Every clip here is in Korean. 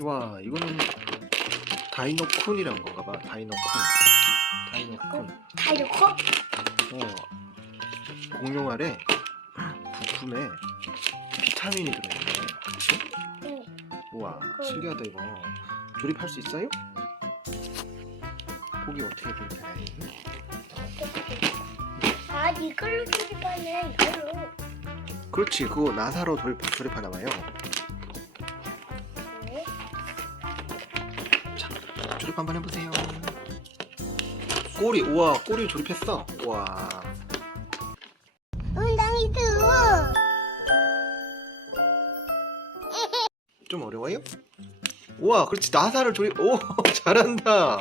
와 이거는 다이노쿤이란 건가 봐. 다이노쿤 다이노쿤 다 넣고 어 공룡알에 부품에 비타민이 들어있네? 응. 우와 그- 신기하다 이거. 조립할 수 있어요? 고기 어떻게 조립해? 아 이걸로 조립하네 이걸로. 그렇지 그거 나사로 조립, 조립하나 봐요 조립 한번 해보세요. 꼬리 우와 꼬리 조립했어. 우와. 운동이도 좀 어려워요? 우와 그렇지. 나사를 조립 오 잘한다.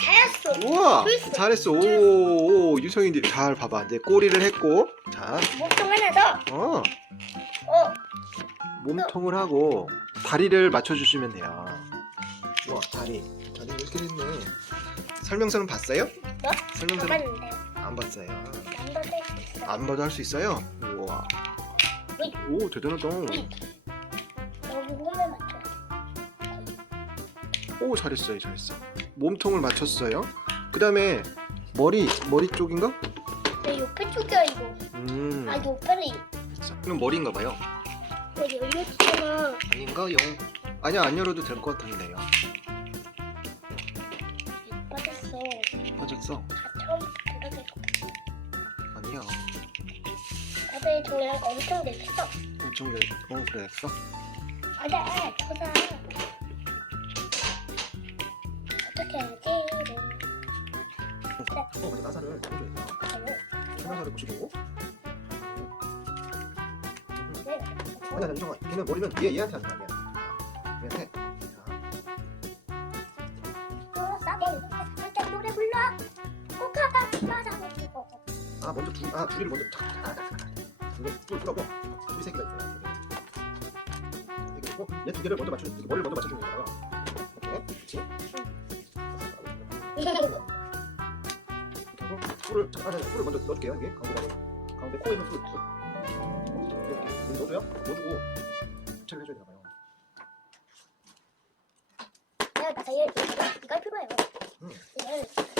잘했어. 우와 됐어. 잘했어. 오, 오 유성이 잘 봐봐. 이제 꼬리를 했고. 자. 목통 하나 어, 더어. 몸통을 하고 다리를 맞춰주시면 돼요. 우와 다리 다리 이렇게 됐네. 설명서는 봤어요? 뭐? 설명서는 잡았는데. 안 봤어요. 남도 될수 있어 안 봐도 할 수 있어요? 우와. 네. 오 대단하다. 여기 몸에 맞춰. 오 잘했어요 잘했어. 몸통을 맞췄어요. 그 다음에 머리 머리 쪽인가? 내 옆에 쪽이야 이거. 음. 아 옆에는 그럼 머리인가 봐요. 여기 열렸잖아. 아닌가? 영 아니야 안 열어도 될 것 같은데요 처음부터 돌아갈 거 아니야. 나도 종이랑 엄청 냈어. 엄청 열... 어 그랬어? 맞아 터사 어떻게 하지? 어 근데 나사를 나사를 보시고. 네. 아니야 이성아 걔는 머리는 얘 얘한테 하는 거 아니야. 얘한테 아 먼저 두, 아 둘이를 먼저 이거 뿔 풀어고 둘이 세 개가 있어요. 세개 있고 얘 두 개를 먼저 맞춰 머리를 먼저 맞춰주는 거예요. 이렇게. 그렇지. 이렇게 하고 뿔을 잠깐 아니, 뿔을 먼저 넣어줄게요 여기 가운데다가 가운데 코에 있는 뿔 이렇게 넣어줘요. 넣어주고 교체를 해줘야 되나 봐요. 내가 얘 이걸. 얘를 자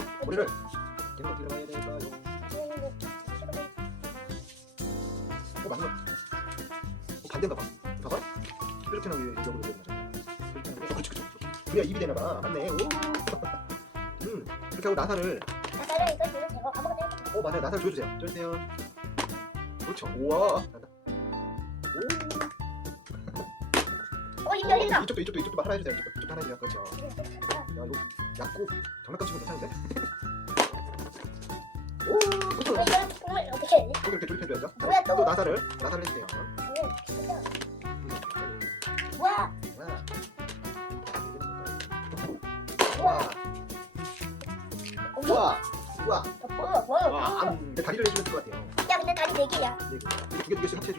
이렇게 어떻게 들어가야 될까요 어 맞는 어, 반대인가 봐. 봐봐. 이렇게 하는 게 이쪽으로 되는 거잖아. 이렇게 게 어, 그렇지 그렇지 우리가 입이 되나 봐. 맞네. 오. 음 이렇게 하고 나사를. 나가래 이거 주면 되고 아무거나 해도 어 맞아요. 나사를 줘주세요. 줘주세요. 그렇죠. 우와. 오 어입 열린다. 이쪽도 이쪽도 이쪽도 하나 해주세요 이쪽도 이쪽도 하나 해주세요 그렇죠. 야 이거 약국 장난감 치고 괜찮은데? 오 그렇죠 이거 정말 어떻게 해. 여기 이렇게 조립해줘야죠. 뭐야, 또? 또 나사를 나사를 해주세요. 뭐야 와. 뭐야 우와. 우와. 뭐야 뭐야 와 음, 내 다리를 해주면 될것 같아요. 야 근데 다리 네 개야. 네, 이거 두개 두 개씩 됐어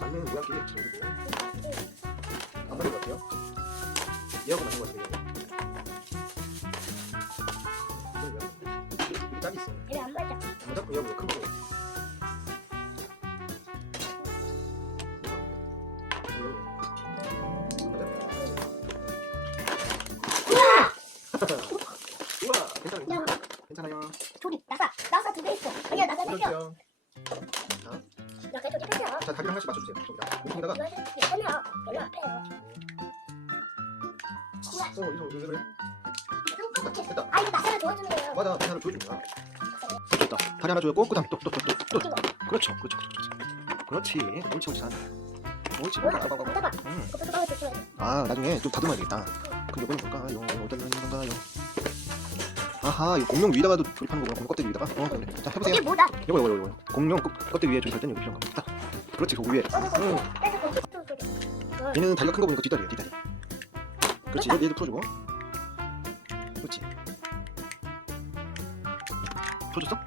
이 맞는 모양끼리 합체해주고 안 맞는 것 같아요. 얘하고 맞는 것 같아요. 짝이 있어 얘네 안 맞아. 안 맞아? 얘하고 큰 거. 우와! 괜찮아요. 야. 괜찮아요. 조립 나사 나사 두 개 있어. 아니야 나사 네개 다리를 하나씩 맞춰주세요. 저기다. 목통에다가 이거 얘는 얘는 앞에요 어 이거 왜 그래? 똑같이 됐다. 아 이거 나사를 도와주는 거예요. 맞아 나사를 보여주는 거야. 됐다. 다리 하나 줘고 그 다음에 또또 또또 찍어 그렇죠 그렇죠 그렇지 그렇지. 옳지 옳지 잘한다. 옳지. 봐봐 봐봐 잠깐 음. 이거 또 조심해 아 나중에 좀 다듬어야 되겠다. 그럼 이거는 뭘까요? 어떤 면인가요? 아하 이 공룡 위에다가도 조립하는 거구나. 공룡 껍데기 위에다가? 어 그래 자 해보세요. 이게 뭐다? 이거 이거 이거 공룡 껍- 껍데기 위에 조립할 때는 여기 필요한 겁니다 그렇지 저 위에. 얘는 다리가 큰 거 보니까 뒷다리야 뒷다리. 그렇지 얘, 얘도 풀어주고. 그렇지. 풀어줬어?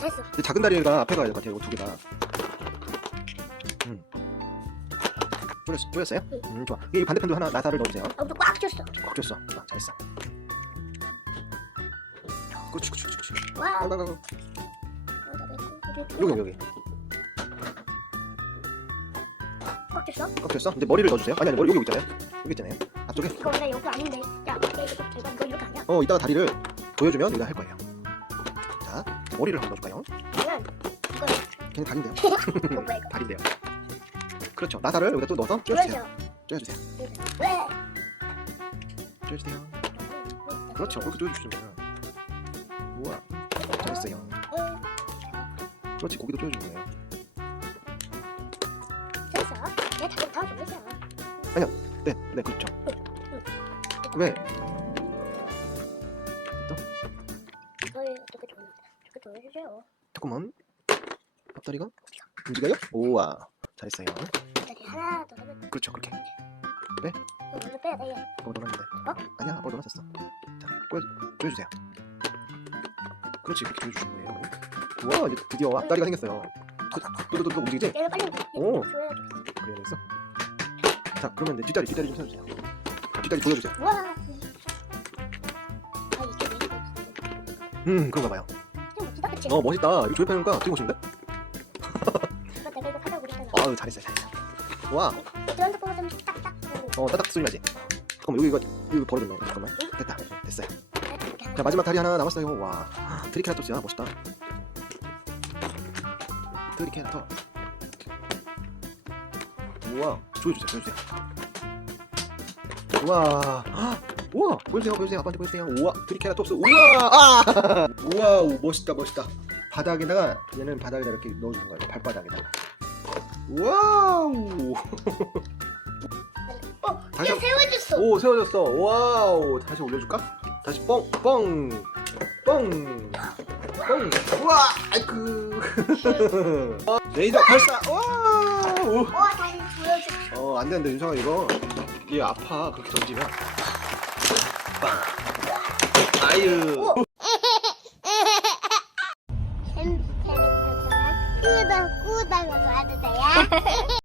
됐어 작은 다리가 앞에 가야 될 것 같아 이거 두 개다 응 음. 조였, 조였어요? 응. 음, 좋아. 이 반대편도 하나 나사를 넣어주세요. 엄마 꽉 줬어. 꽉 줬어. 좋아 잘했어. 그렇지 그렇지 그렇지. 와우. 아, 여기 여기? 꽉 줬어? 이제 머리를 넣어주세요 아니 아니 머리 여기 있잖아요 여기 있잖아요 앞쪽에 이거 원래 여기 아닌데. 야, 이거 이거 이거 이렇게 아니야? 어 이따가 다리를 보여주면 우리가 할 거예요 자 머리를 한번 넣어줄까요? 이거는 이거 그냥 다리인데요 이거 뭐야 이거? 다리인데요 그렇죠 나사를 여기다 또 넣어서 쪼여주세요 그렇죠. 쪼여주세요 왜? 쪼여주세요 그렇죠 그렇게 쪼여주시면 돼요 우와 잘했어요 그렇지 고기도 쪼여주는 거예요 됐어. 내 다리 다 돌리자. 네, 네 그렇죠 왜? 이걸 어떻게 돌려? 어떻게 돌려주세요? 잠깐만 앞다리가 움직여요? 우와 잘했어요 다리 하나 더 넣으면 그렇죠 그렇게 이거 먼저 빼야 돼. 얘. 뭘 넣었는데 어? 아니야 뭘 넣었었어 자 꼬여, 쪼여주세요 그렇지 그렇게 쪼여주시는 거예요 우와 이제 드디어 앞다리가 생겼어요 또또또 움직이지? 얘를 빨리 오. 줘야 그래야 되겠어 자 그러면 이제 뒷다리 뒷다리 좀 세워주세요 뒷다리 보여주세요 와. 아 이게 왜 이거? 음 그런가 봐요 좀 멋지다 그치? 어 멋있다 이거 조립하니까 되게 멋있는데? 이거 내가 이거 하자고 그랬잖아. 아유 잘했어요 잘했어 와 들어앉아 보면 좀 딱딱. 어, 따닥 소리 나지? 잠깐만, 여기 이거, 이거 벌어졌네. 잠깐만. 됐다. 됐어요. 자, 마지막 다리 하나 남았어요. 와. 트리케라톱스야. 멋있다. 트리케라톱. 우와. 조여주세요, 조여주세요. 우와. 헉! 우와. 보여주세요, 보여주세요. 아빠한테 보여주세요. 우와. 트리케라톱스. 우와. 아! 우와. 멋있다, 멋있다. 바닥에다가, 얘는 바닥에다 이렇게 넣어주는 거예요. 발바닥에다가. 와우. 어, 다시 한- 세워줬어. 오 세워졌어 와우 다시 올려줄까? 다시 뻥 뻥 뻥 뻥 우와 아이쿠. 레이저 발사. 와우 와, 다시 보여줘. 어 안되는데 윤성아 이거. 얘 아파 그렇게 던지면. 아유. 오,